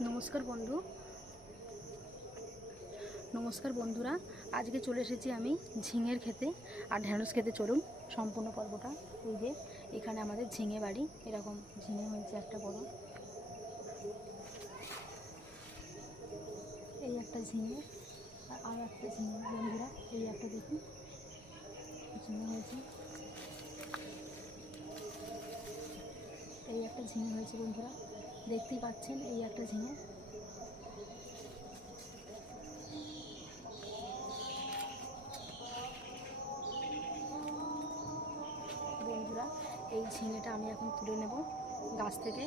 নমস্কার বন্ধু। নমস্কার বন্ধুরা, আজকে চলে এসেছি আমি ঝিঙের খেতে। আর ঢ্যাঁড়স খেতে চলুন, সম্পূর্ণ পর্বটা। এই যে, এখানে আমাদের ঝিঙে বাড়ি। এরকম ঝিঙে হয়েছে একটা বড়। এই একটা ঝিঙে, আর আর একটা ঝিঙে। বন্ধুরা, এই একটা দেখুন। ঝিঙে হয়েছে। এই একটা ঝিঙে হয়েছে বন্ধুরা। দেখতেই পাচ্ছেন এই একটা ঝিঙে বন্ধুরা, এই ঝিঙেটা আমি এখন তুলে নেব গাছ থেকে।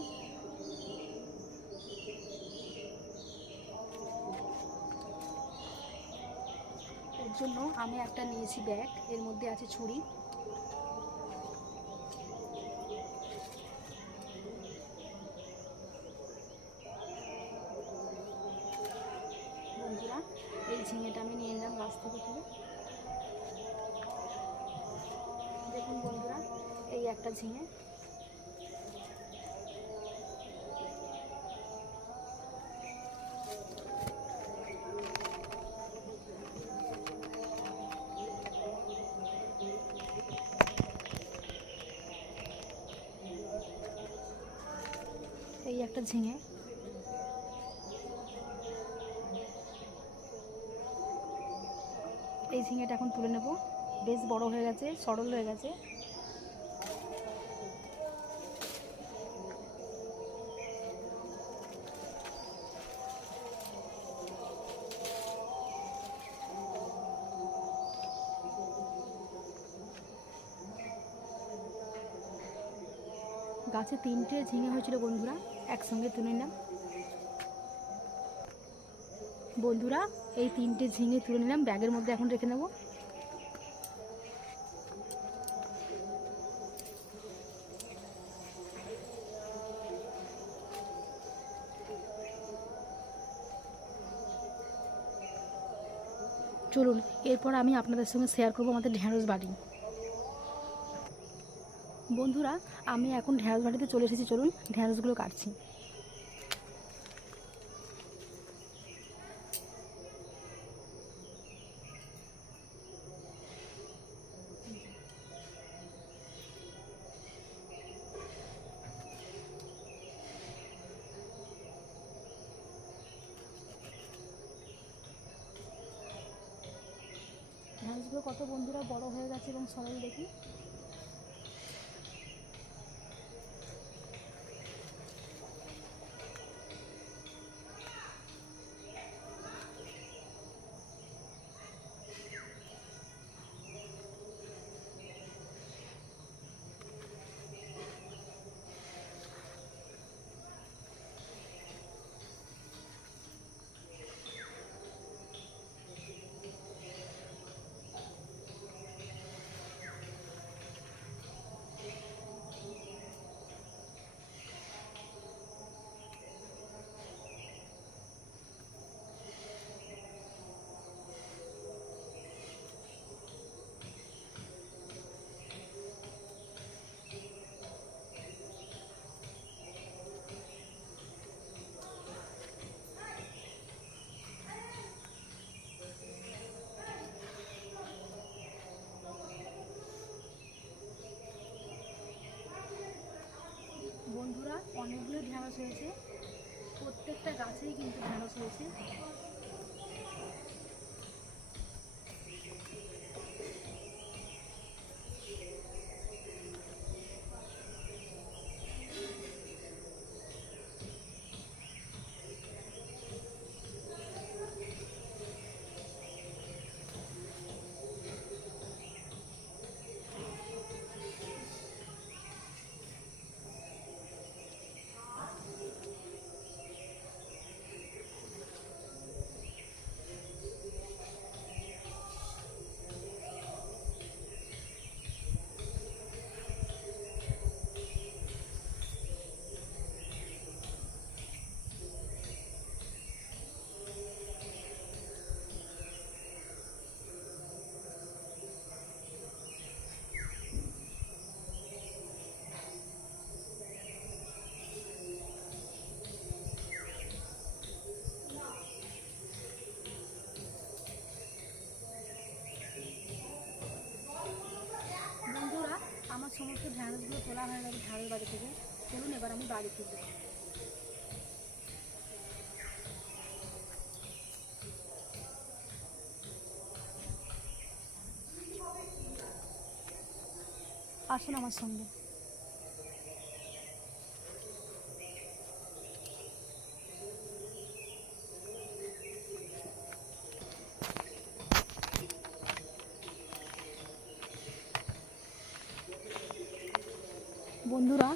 এর জন্য আমি একটা নিয়েছি ব্যাগ, এর মধ্যে আছে ছুরি বন্ধুরা এই ঝিঙেটা আমি নিয়ে নিলাম গাছ থেকে তুলে দেখুন বন্ধুরা, এই একটা ঝিঙে। এই একটা ঝিঙে। এই ঝিঙেটা এখন তুলে নেব। বেশ বড় হয়ে গেছে, সরল হয়ে গেছে। গাছে তিনটে ঝিঙে হয়েছিল বন্ধুরা, একসঙ্গে তুলে নিলাম। বন্ধুরা, এই তিনটে ঝিঙে তুলে নিলাম, ব্যাগের মধ্যে এখন রেখে নেব। চলুন, এরপর আমি আপনাদের সঙ্গে শেয়ার করব আমাদের ঢ্যাঁড়স বাড়ি বন্ধুরা, আমি এখন ঢ্যাঁড়স বাড়িতে চলে এসেছি, চলুন ঢ্যাঁড়সগুলো কাটছি। ঢ্যাঁড়সগুলো কত বন্ধুরা বড় হয়ে গেছে এবং সবাই দেখি। বন্ধুরা অনেকগুলো ঢেঁড়স হয়েছে। প্রত্যেকটা গাছেই কিন্তু ঢ্যাঁড়স হয়েছে। সমস্ত ঢ্যাঁড়সগুলো তোলা হয়ে গেছে ঢ্যাঁড়স বাড়ি থেকে। চলুন, এবার আমি বাড়ি ফিরবো। আসুন আমার সঙ্গে। বন্ধুরা,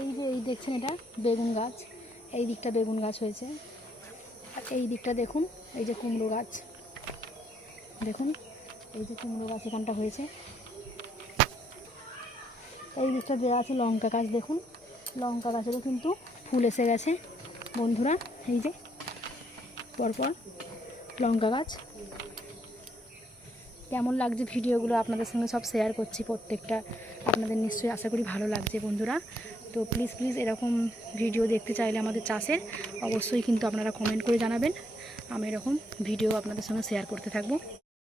এই যে এই দেখছেন এটা বেগুন গাছ, এই দিকটা বেগুন গাছ হয়েছে। আর এই দিকটা দেখুন, এই যে কুমড়ো গাছ। দেখুন, এই যে কুমড়ো গাছ এখানটা হয়েছে। এই দিকটা দেওয়া আছে লঙ্কা গাছ, দেখুন। লঙ্কা গাছেরও কিন্তু ফুল এসে গেছে। বন্ধুরা, এই যে, পরপর লঙ্কা গাছ। কেমন লাগছে ভিডিওগুলো আপনাদের সঙ্গে সব শেয়ার করছি প্রত্যেকটা। আপনাদের নিশ্চয়ই আশা করি ভালো লাগছে বন্ধুরা। তো প্লিজ প্লিজ এরকম ভিডিও দেখতে চাইলে আমাদের চাষের, অবশ্যই কিন্তু আপনারা কমেন্ট করে জানাবেন। আমি এরকম ভিডিও আপনাদের সঙ্গে শেয়ার করতে থাকব।